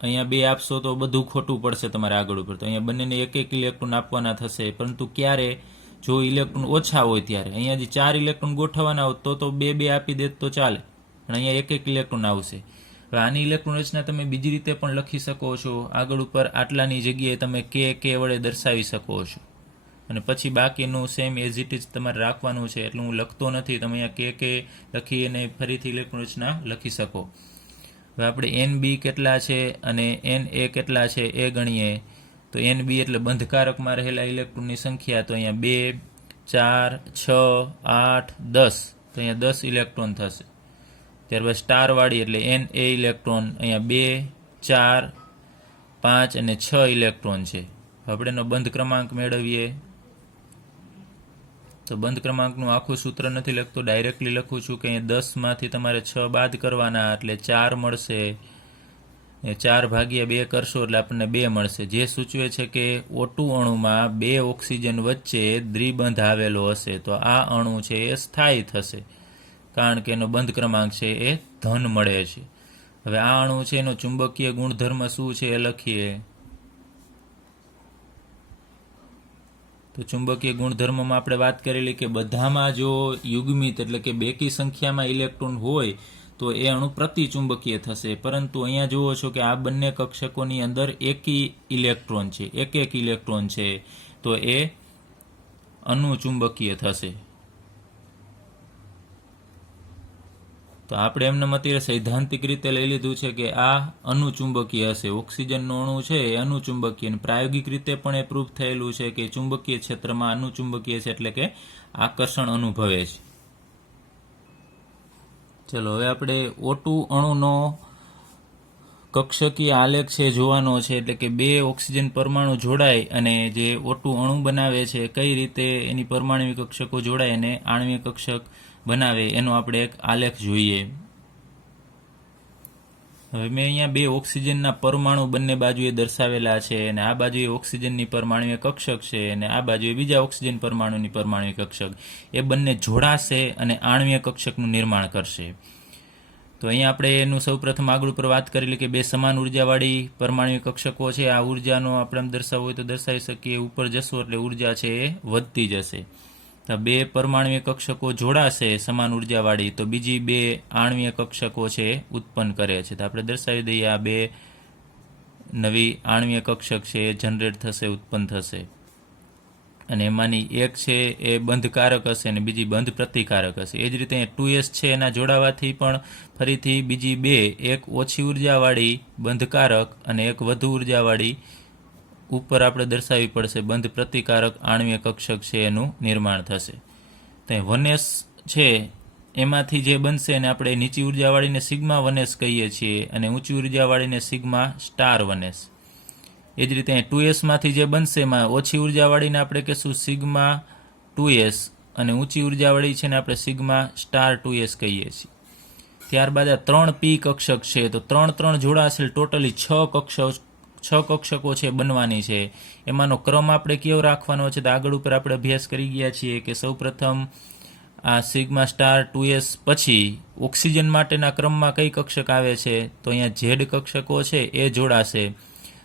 અહીંયા 2 આપશો તો બધું ખોટું પડશે તમારે આગળ ઉપર, તો અહીંયા બંનેને એક એક ઇલેક્ટ્રોન આપવાના થશે. પરંતુ ક્યારે? જો ઇલેક્ટ્રોન ઓછા હોય ત્યારે. અહીંયા જે 4 ઇલેક્ટ્રોન ગોઠવવાના હોય તો 2 2 આપી દે તો ચાલે, પણ અહીંયા એક એક ઇલેક્ટ્રોન આવશે. હવે આની ઇલેક્ટ્રોન રચના તમે બીજી રીતે પણ લખી શકો છો. આગળ ઉપર આટલાની જગ્યાએ તમે કે વડે દર્શાવી શકો છો, અને પછી બાકીનું સેમ એઝ ઇટ ઇઝ તમારે રાખવાનું છે. એટલે હું લખતો નથી, તમે અહીંયા કે લખી અને ફરીથી ઇલેક્ટ્રોન રચના લખી શકો. હવે આપણે NB કેટલા છે અને Na કેટલા છે એ ગણીએ. તો NB એટલે બંધકારકમાં રહેલા ઇલેક્ટ્રોનની સંખ્યા, તો અહીંયા 2 4 6 8 10, તો અહીંયા 10 ઇલેક્ટ્રોન થશે. ત્યારબાદ સ્ટારવાળી એટલે Na ઇલેક્ટ્રોન, અહીંયા 2 4 5 અને 6 ઇલેક્ટ્રોન છે. આપણે એનો બંધ ક્રમાંક મેળવીએ. તો બંધ ક્રમાંકનું આખું સૂત્ર નથી લખતો, ડાયરેક્ટલી લખું છું કે અહીંયા 10માંથી તમારે 6 બાદ કરવાના એટલે 4 મળશે. 4 ભાગ્યા 2 કરશો એટલે આપણને 2 મળશે, જે સૂચવે છે કે O2 અણુમાં 2 ઓક્સિજન વચ્ચે દ્વિબંધ આવેલો હશે. તો આ અણુ છે એ સ્થાયી થશે, કારણ કે એનો બંધ ક્રમાંક છે એ ધન મળે છે. હવે આ અણુ છે એનો ચુંબકીય ગુણધર્મ શું છે એ લખીએ. તો ચુંબકીય ગુણધર્મમાં આપણે વાત કરેલી કે બધામાં જો યુગ્મિત એટલે કે બેકી સંખ્યામાં ઇલેક્ટ્રોન હોય તો એ અણુ પ્રતિચુંબકીય થશે. પરંતુ અહીંયા જુઓ છો કે આ બંને કક્ષકોની અંદર એકી ઇલેક્ટ્રોન છે, એક ઇલેક્ટ્રોન છે, તો એ અનુચુંબકીય થશે. તો આપણે એમને અત્યારે સૈદ્ધાંતિક રીતે લઈ લીધું છે કે આ અનુચુંબકીય હશે. ઓક્સિજનનો અણુ છે એ અનુચુંબકીય, અને પ્રાયોગિક રીતે પણ એ પ્રૂફ થયેલું છે કે ચુંબકીય ક્ષેત્રમાં અનુચુંબકીય છે એટલે કે આકર્ષણ અનુભવે છે. ચલો હવે આપણે O2 અણુનો કક્ષકીય આલેખ છે જોવાનો છે. એટલે કે 2 ઓક્સિજન પરમાણુ જોડાય અને જે O2 અણુ બનાવે છે કઈ રીતે એની પરમાણ્વીય કક્ષકો જોડાય અને આણ્વીય કક્ષક બનાવે એનો આપણે એક આલેખ જોઈએ. હવે મેં અહીંયા 2 ઓક્સિજનના પરમાણુ બંને બાજુએ દર્શાવેલા છે, અને આ બાજુએ ઓક્સિજનની પરમાણ્વીય કક્ષક છે અને આ બાજુએ બીજા ઓક્સિજન પરમાણુની પરમાણ્વીય કક્ષક. એ બંને જોડાશે અને આણ્વીય કક્ષકનું નિર્માણ કરશે. તો અહીંયા આપણે એનું સૌપ્રથમ આગળ ઉપર વાત કરેલી કે 2 સમાન ઉર્જાવાળી પરમાણ્વીય કક્ષકો છે. આ ઉર્જાનો આપણે દર્શાવવું હોય તો દર્શાવી શકીએ. ઉપર જશો એટલે ઉર્જા છે એ વધતી જશે. તો 2 પરમાણ્વીય કક્ષકો જોડાશે સમાન ઉર્જાવાળી તો બીજી 2 આણ્વીય કક્ષકો છે ઉત્પન્ન કરે છે. તો આપણે દર્શાવી દઈએ આ 2 નવી આણ્વીય કક્ષક છે એ જનરેટ થશે, ઉત્પન્ન થશે. અને એમાંની એક છે એ બંધકારક હશે અને બીજી બંધ પ્રતિકારક હશે. એ જ રીતે 2s છે એના જોડાવાથી પણ ફરીથી બીજી 2, એક ઓછી ઉર્જાવાળી બંધકારક અને એક વધુ ઉર્જાવાળી ઉપર આપણે દર્શાવવી પડશે બંધ પ્રતિકારક આણ્વીય કક્ષક છે એનું નિર્માણ થશે. તો 1s છે એમાંથી જે બનશે એને આપણે નીચી ઉર્જાવાળીને સિગ્મા 1s કહીએ છીએ અને ઊંચી ઉર્જાવાળીને સિગ્મા સ્ટાર 1s. એ જ રીતે 2s માંથી જે બનશે એમાં ઓછી ઉર્જાવાળીને આપણે કહીશું સિગ્મા 2s અને ઊંચી ઉર્જાવાળી છે ને આપણે સિગ્મા સ્ટાર 2s કહીએ છીએ. ત્યારબાદ આ 3p કક્ષક છે તો 3 જોડાશે, ટોટલી 6 કક્ષકો છે બનવાની છે. એમાંનો ક્રમ આપણે કેવો રાખવાનો છે તો આગળ ઉપર આપણે અભ્યાસ કરી ગયા છીએ કે સૌપ્રથમ આ સિગ્મા સ્ટાર 2s પછી ઓક્સિજન માટેના ક્રમમાં કઈ કક્ષક આવે છે તો અહીંયા ઝેડ કક્ષકો છે એ જોડાશે.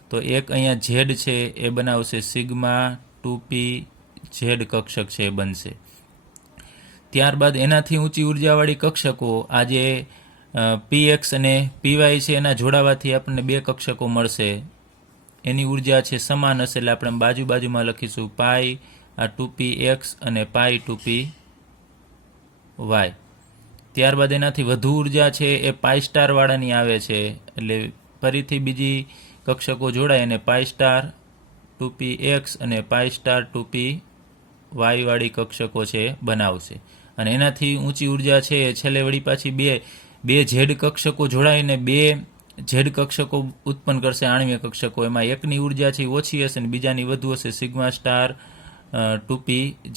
તો એક અહીંયા ઝેડ છે એ બનાવશે સિગ્મા 2p ઝેડ કક્ષક છે એ બનશે. ત્યારબાદ એનાથી ઊંચી ઉર્જાવાળી કક્ષકો આ જે px અને py છે એના જોડાવાથી આપણને 2 કક્ષકો મળશે. એની ઉર્જા છે સમાન હશે એટલે આપણે બાજુમાં લખીશું પાઈ 2px અને પાઈ 2py. ત્યારબાદ એનાથી વધુ ઉર્જા છે એ પાઈ સ્ટાર વાળાની આવે છે, એટલે ફરીથી બીજી કક્ષકો જોડાય અને પાઈ સ્ટાર 2p x અને પાઈ સ્ટાર 2p y વાળી કક્ષકો છે બનાવશે. અને એનાથી ઊંચી ઉર્જા છે એ છેલ્લે વળી પાછી બે ઝેડ કક્ષકો જોડાઈને બે ઝેડ કક્ષકો ઉત્પન્ન કરશે, આણ્વીય કક્ષકો. એમાં એકની ઉર્જા છે ઓછી હશે અને બીજાની વધુ હશે, સિગ્મા સ્ટાર 2p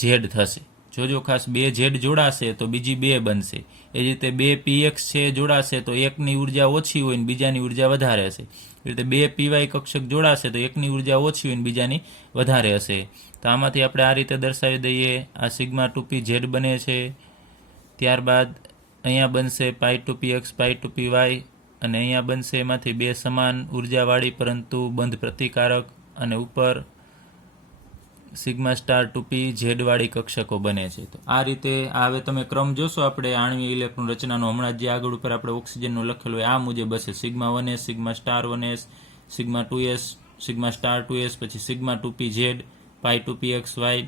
ઝેડ થશે. જોજો ખાસ, બે ઝેડ જોડાશે તો બીજી બે બનશે. એ રીતે બે px છે જોડાશે તો એકની ઉર્જા ઓછી હોય ને બીજાની ઉર્જા વધારે હશે. એ રીતે બે py કક્ષક જોડાશે તો એકની ઉર્જા ઓછી હોય ને બીજાની વધારે હશે. તો આમાંથી આપણે આ રીતે દર્શાવી દઈએ. આ સિગ્મા 2p ઝેડ બને છે. ત્યારબાદ અહીંયા બનશે પાઈ 2px પાઈ 2py અને અહીંયા બનશે એમાંથી બે સમાન ઉર્જાવાળી પરંતુ બંધ પ્રતિકારક, અને ઉપર સિગ્મા સ્ટાર 2p ઝેડ વાળી કક્ષકો બને છે. તો આ રીતે હવે તમે ક્રમ જોશો આપણે આણ્વીય ઇલેક્ટ્રોન રચનાનો, હમણાં જે આગળ ઉપર આપણે ઓક્સિજનનો લખેલો હોય આ મુજબ હશે. Sigma 1s, sigma star 1s, sigma 2s, sigma star 2s, પછી સિગ્મા 2p ઝેડ, પાઈ 2pxy.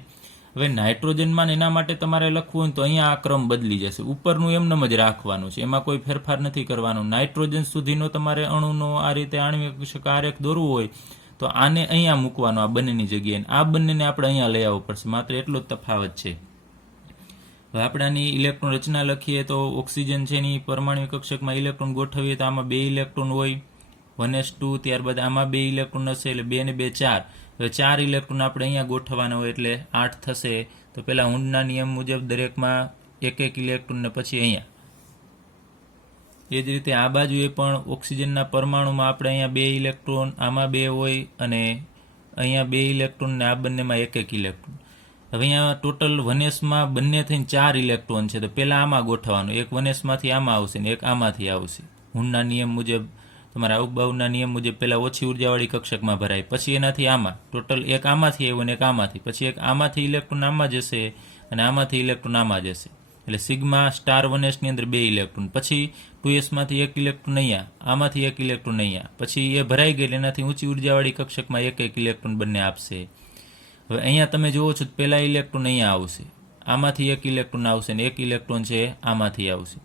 હવે નાઇટ્રોજનમાં એના માટે તમારે લખવું હોય તો અહીંયા આ ક્રમ બદલી જશે. ઉપરનું એમનેમ જ રાખવાનું છે, એમાં કોઈ ફેરફાર નથી કરવાનો. નાઇટ્રોજન સુધીનો તમારે અણુનો આ રીતે આણ્વીય કક્ષક આરેખ દોરવું હોય તો આને અહીંયા મૂકવાનો, આ બંનેની જગ્યાએ. આ બંનેને આપણે અહીંયા લઈ આવવું પડશે, માત્ર એટલો જ તફાવત છે. હવે આપણે આની ઇલેક્ટ્રોન રચના લખીએ તો ઓક્સિજન છે એની પરમાણુ કક્ષકમાં ઇલેક્ટ્રોન ગોઠવીએ તો આમાં 2 ઇલેક્ટ્રોન હોય, 1s2. ત્યારબાદ આમાં 2 ઇલેક્ટ્રોન હશે એટલે 2 ને 2 4. હવે 4 ઇલેક્ટ્રોન આપણે અહીંયા ગોઠવવાના હોય એટલે 8 થશે. તો પહેલાં હુંડના નિયમ મુજબ દરેકમાં 1 ઇલેક્ટ્રોન ને પછી અહીંયા. એ જ રીતે આ બાજુએ પણ ઓક્સિજનના પરમાણુમાં આપણે અહીંયા 2 ઇલેક્ટ્રોન, આમાં 2 હોય અને અહીંયા 2 ઇલેક્ટ્રોન ને આ બંનેમાં 1 ઇલેક્ટ્રોન. હવે અહીંયા ટોટલ 1sમાં બંને થઈને 4 ઇલેક્ટ્રોન છે. તો પહેલાં આમાં ગોઠવવાનું, એક 1sમાંથી આમાં આવશે ને એક આમાંથી આવશે. હુંડના નિયમ મુજબ, તમારા અવબાઉના નિયમ મુજબ પહેલાં ઓછી ઉર્જાવાળી કક્ષકમાં ભરાય, પછી એનાથી આમાં, ટોટલ એક આમાંથી આવ્યો ને એક આમાંથી, પછી એક આમાંથી ઇલેક્ટ્રોન આમાં જશે અને આમાંથી ઇલેક્ટ્રોન આમાં જશે. એટલે સિગ્મા સ્ટાર 1s ની અંદર 2 ઇલેક્ટ્રોન, પછી 2sમાંથી 1 ઇલેક્ટ્રોન અહીંયા, આમાંથી 1 ઇલેક્ટ્રોન અહીંયા, પછી એ ભરાઈ ગયેલ એનાથી ઊંચી ઉર્જાવાળી કક્ષકમાં 1 ઇલેક્ટ્રોન બંને આપશે. હવે અહીંયા તમે જુઓ છો પહેલા ઇલેક્ટ્રોન અહીંયા આવશે, આમાંથી 1 ઇલેક્ટ્રોન આવશે ને 1 ઇલેક્ટ્રોન છે આમાંથી આવશે.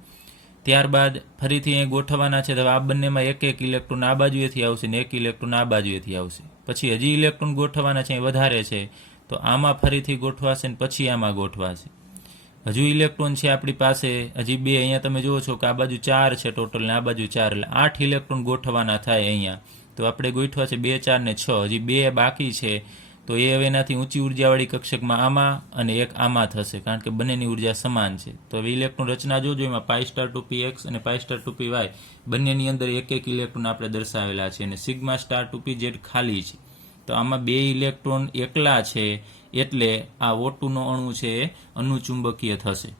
ત્યારબાદ ફરીથી અહીં ગોઠવવાના છે, તો આ બંનેમાં 1 ઇલેક્ટ્રોન આ બાજુએથી આવશે ને 1 ઇલેક્ટ્રોન આ બાજુએથી આવશે. પછી હજી ઇલેક્ટ્રોન ગોઠવવાના છે, વધારે છે તો આમાં ફરીથી ગોઠવાશે ને પછી આમાં ગોઠવાશે. હજુ ઇલેક્ટ્રોન છે આપણી પાસે હજી 2, અહીંયા તમે જુઓ છો કે આ બાજુ 4 છે ટોટલ ને આ બાજુ 4, એટલે 8 ઇલેક્ટ્રોન ગોઠવવાના થાય અહીંયા. તો આપણે ગોઠવા છે 2, 4 ને 6, હજી 2 બાકી છે. તો એ હવે એનાથી ઊંચી ઉર્જાવાળી કક્ષકમાં આમાં અને એક આમાં થશે, કારણ કે બંનેની ઉર્જા સમાન છે. તો હવે ઇલેક્ટ્રોન રચના જોજો, એમાં પાઈ સ્ટાર 2px અને પાઈ સ્ટાર 2py બંનેની અંદર 1 ઇલેક્ટ્રોન આપણે દર્શાવેલા છે અને સિગ્મા સ્ટાર 2p ઝેડ ખાલી છે. તો આમાં 2 ઇલેક્ટ્રોન એકલા છે એટલે આ O2 નો અણુ છે એ અનુચુંબકીય થશે.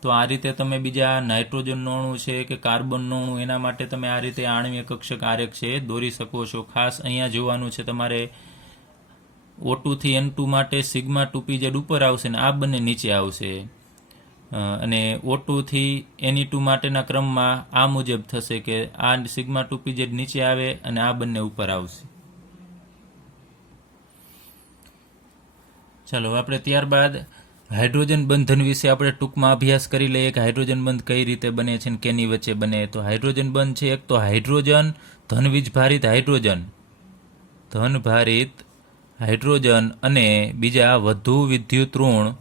તો આ રીતે તમે બીજા નાઇટ્રોજનનો અણુ છે કે કાર્બનનો અણુ, એના માટે તમે આ રીતે આણ્વીય કક્ષક આરેખ છે દોરી શકો છો. ખાસ અહીંયા જોવાનું છે તમારે, O2 થી N2 માટે સિગ્મા 2p ઝેડ ઉપર આવશે ને આ બંને નીચે આવશે, અને O2 થી Ne2 માટેના ક્રમમાં આ મુજબ થશે કે આ સિગ્મા 2p ઝેડ નીચે આવે અને આ બંને ઉપર આવશે. ચાલો આપણે ત્યારબાદ હાઇડ્રોજન બંધન વિશે આપણે ટૂંકમાં અભ્યાસ કરી લઈએ કે હાઇડ્રોજન બંધ કઈ રીતે બને છે અને કેની વચ્ચે બને. તો હાઇડ્રોજન બંધ છે એક તો હાઇડ્રોજન ધનવીજભારિત હાઇડ્રોજન, ધનભારિત હાઇડ્રોજન અને બીજા વધુ વિદ્યુત ઋણ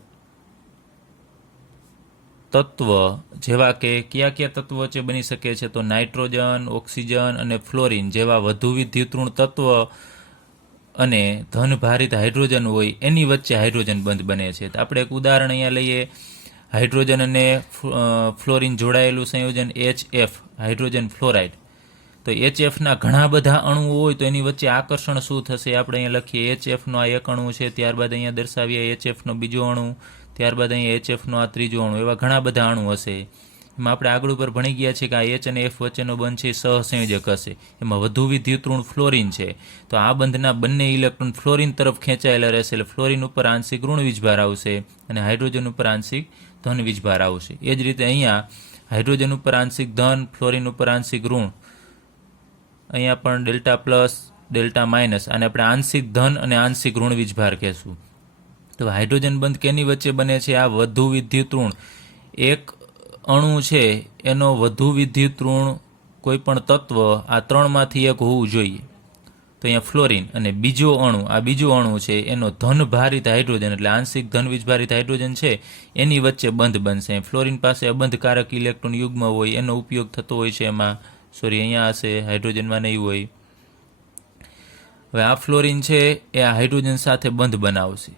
તત્વ, જેવા કે કયા કયા તત્વો વચ્ચે બની શકે છે, તો નાઇટ્રોજન, ઓક્સિજન અને ફ્લોરિન જેવા વધુ વિદ્યુત ઋણ તત્વ અને ધનભારિત હાઇડ્રોજન હોય એની વચ્ચે હાઇડ્રોજન બંધ બને છે. તો આપણે એક ઉદાહરણ અહીંયા લઈએ, હાઇડ્રોજન અને ફ્લોરિન જોડાયેલું સંયોજન HF, હાઇડ્રોજન ફ્લોરાઇડ. તો HFના ઘણા બધા અણુઓ હોય તો એની વચ્ચે આકર્ષણ શું થશે આપણે અહીંયા લખીએ. HFનો આ એક અણુ છે, ત્યારબાદ અહીંયા દર્શાવીએ HFનો બીજો અણુ, ત્યારબાદ અહીંયા HFનો આ ત્રીજો અણુ, એવા ઘણા બધા અણુ હશે. એમાં આપણે આગળ ઉપર ભણી ગયા છીએ કે આ H અને F વચ્ચેનો બંધ છે સહસંયોજક હશે. એમાં વધુ વિદ્યુત ઋણ ફ્લોરિન છે, તો આ બંધના બંને ઇલેક્ટ્રોન ફ્લોરિન તરફ ખેંચાયેલા રહેશે, એટલે ફ્લોરિન ઉપર આંશિક ઋણ વીજભાર આવશે અને હાઇડ્રોજન ઉપર આંશિક ધન વીજભાર આવશે. એ જ રીતે અહીંયા હાઇડ્રોજન ઉપર આંશિક ધન, ફ્લોરિન ઉપર આંશિક ઋણ, અહીંયા પણ ડેલ્ટા પ્લસ, ડેલ્ટા માઇનસ, અને આપણે આંશિક ધન અને આંશિક ઋણ વીજભાર કહેશું. તો હાઇડ્રોજન બંધ કેની વચ્ચે બને છે? આ વધુ વિદ્યુત ઋણ એક અણુ છે એનો વધુ વિદ્યુત ઋણ કોઈ પણ તત્વ આ ત્રણમાંથી એક હોવું જોઈએ. તો અહીંયા ફ્લોરિન. અને બીજો અણુ, આ બીજો અણુ છે એનો ધનભારિત હાઇડ્રોજન એટલે આંશિક ધન વીજભારિત હાઇડ્રોજન છે એની વચ્ચે બંધ બનશે. ફ્લોરિન પાસે અબંધકારક ઇલેક્ટ્રોન યુગ્મ હોય એનો ઉપયોગ થતો હોય છે એમાં, સોરી અહીંયા હશે, હાઇડ્રોજનમાં નહીં હોય. હવે આ ફ્લોરિન છે એ આ હાઇડ્રોજન સાથે બંધ બનાવશે.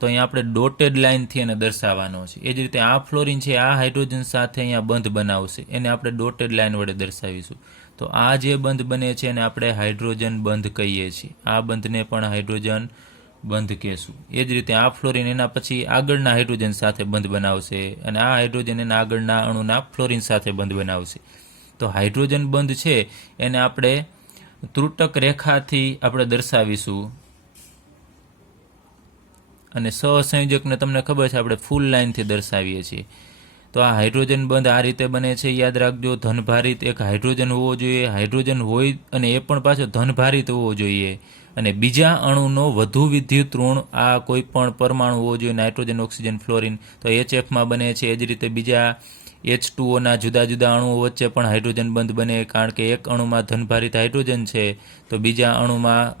તો અહીંયા આપણે ડોટેડ લાઇનથી એને દર્શાવવાનો છે. એ જ રીતે આ ફ્લોરિન છે આ હાઇડ્રોજન સાથે અહીંયા બંધ બનાવશે, એને આપણે ડોટેડ લાઇન વડે દર્શાવીશું. તો આ જે બંધ બને છે એને આપણે હાઇડ્રોજન બંધ કહીએ છીએ. આ બંધને પણ હાઇડ્રોજન બંધ કહેશું. એ જ રીતે આ ફ્લોરિન એના પછી આગળના હાઇડ્રોજન સાથે બંધ બનાવશે અને આ હાઇડ્રોજન એના આગળના અણુના ફ્લોરિન સાથે બંધ બનાવશે. તો હાઇડ્રોજન બંધ છે એને આપણે ત્રુટક રેખાથી આપણે દર્શાવીશું અને સહસંયોજકને તમને ખબર છે આપણે ફૂલ લાઇનથી દર્શાવીએ છીએ. તો આ હાઇડ્રોજન બંધ આ રીતે બને છે. યાદ રાખજો, ધનભારિત એક હાઇડ્રોજન હોવો જોઈએ, હાઇડ્રોજન હોય અને એ પણ પાછો ધનભારિત હોવો જોઈએ, અને બીજા અણુનો વધુ વિદ્યુત ઋણ આ કોઈ પણ પરમાણુ હોવો જોઈએ, નાઇટ્રોજન, ઓક્સિજન, ફ્લોરિન. તો HF બને છે. એ જ રીતે બીજા H2O જુદા જુદા અણુઓ વચ્ચે પણ હાઇડ્રોજન બંધ બને, કારણ કે એક અણુમાં ધનભારિત હાઇડ્રોજન છે તો બીજા અણુમાં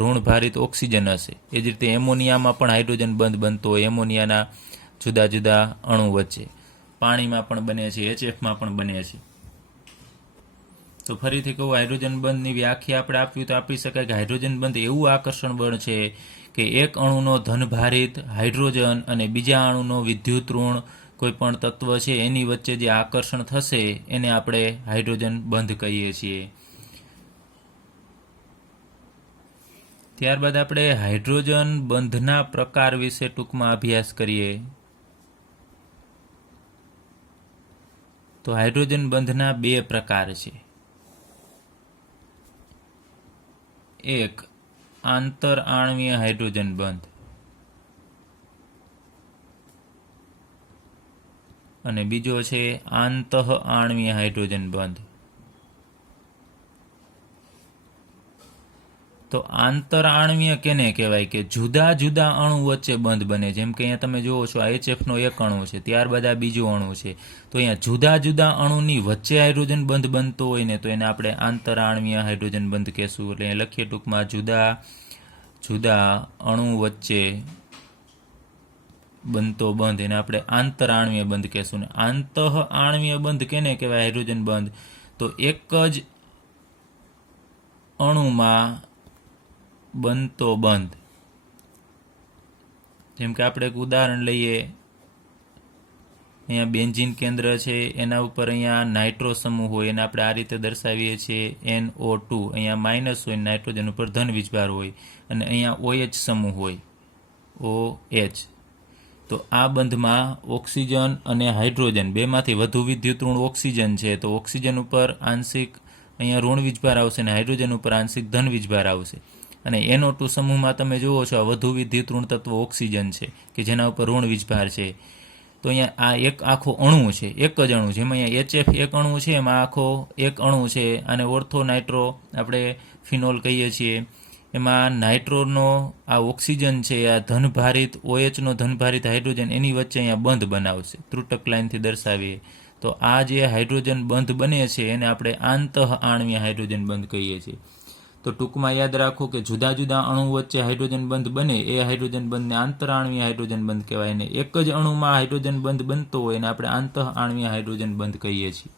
ઋણભારિત ઓક્સિજન હશે. એ જ રીતે એમોનિયામાં પણ હાઇડ્રોજન બંધ બનતો હોય, એમોનિયાના જુદા જુદા અણુ વચ્ચે. પાણીમાં પણ બને છે, HF પણ બને છે. તો ફરીથી કહું, હાઇડ્રોજન બંધની વ્યાખ્યા આપણે આપવી તો આપી શકાય કે હાઇડ્રોજન બંધ એવું આકર્ષણ બળ છે કે એક અણુનો ધનભારિત હાઇડ્રોજન અને બીજા અણુનો વિદ્યુત ઋણ કોઈ પણ તત્વ છે એની વચ્ચે જે આકર્ષણ થશે એને આપણે હાઇડ્રોજન બંધ કહીએ છીએ. ત્યારબાદ આપણે હાઇડ્રોજન બંધના પ્રકાર વિશે ટૂંકમાં અભ્યાસ કરીએ. તો હાઇડ્રોજન બંધના બે પ્રકાર છે. એક આંતર આણ્વીય હાઇડ્રોજન બંધ અને બીજો છે આંતઃ આણ્વીય હાઇડ્રોજન બંધ. તો આંતર આણ્વીય કેને કહેવાય કે જુદા જુદા અણુ વચ્ચે બંધ બને. જેમ કે અહીંયા તમે જુઓ છો આ HF એક અણુ છે, ત્યારબાદ આ બીજો અણુ છે. તો અહીંયા જુદા જુદા અણુની વચ્ચે હાઇડ્રોજન બંધ બનતો હોય ને તો એને આપણે આંતર આણ્વીય હાઇડ્રોજન બંધ કહેશું. એટલે અહીંયા લખીએ ટૂંકમાં જુદા જુદા અણુ વચ્ચે બનતો બંધ એને આપણે આંતર આણ્વીય બંધ કહેશું. ને આંતઃ આણ્વીય બંધ કેને કહેવાય હાઇડ્રોજન બંધ? તો એક જ અણુમાં બનતો બંધ. જેમ કે આપણે એક ઉદાહરણ લઈએ, અહીંયા બેન્ઝીન કેન્દ્ર છે, એના ઉપર અહીંયા નાઇટ્રો સમૂહ હોય એને આપણે આ રીતે દર્શાવીએ છીએ NO2. અહીંયા માઇનસ હોય, નાઇટ્રોજન ઉપર ધન વીજભાર હોય, અને અહીંયા OH સમૂહ હોય OH. તો આ બંધમાં ઓક્સિજન અને હાઇડ્રોજન બેમાંથી વધુ વિદ્યુત ઋણ ઓક્સિજન છે, તો ઓક્સિજન ઉપર આંશિક અહીંયા ઋણ વીજભાર આવશે અને હાઇડ્રોજન ઉપર આંશિક ધન વીજભાર આવશે. અને NO2 સમૂહમાં તમે જુઓ છો આ વધુ વિદ્યુત ઋણ તત્વ ઓક્સિજન છે કે જેના ઉપર ઋણ વીજભાર છે. તો અહીંયા આ એક આખો અણુ છે, એક જ અણુ, જેમાં અહીંયા HF એક અણુ છે, એમાં આખો એક અણુ છે. અને ઓર્થો નાઇટ્રો આપણે ફિનોલ કહીએ છીએ. એમાં નાઇટ્રોનો આ ઓક્સિજન છે આ ધનભારિત OHનો ધનભારિત હાઇડ્રોજન એની વચ્ચે અહીંયા બંધ બનાવશે, ત્રુટક લાઇનથી દર્શાવીએ. તો આ જે હાઇડ્રોજન બંધ બને છે એને આપણે આંતઃ આણ્વીય હાઇડ્રોજન બંધ કહીએ છીએ. તો ટૂંકમાં યાદ રાખો કે જુદા જુદા અણુ વચ્ચે હાઇડ્રોજન બંધ બને એ હાઇડ્રોજન બંધને આંતર આણ્વીય હાઇડ્રોજન બંધ કહેવાય. ને એક જ અણુમાં હાઇડ્રોજન બંધ બનતો હોય એને આપણે આંતઃ આણ્વીય હાઇડ્રોજન બંધ કહીએ છીએ.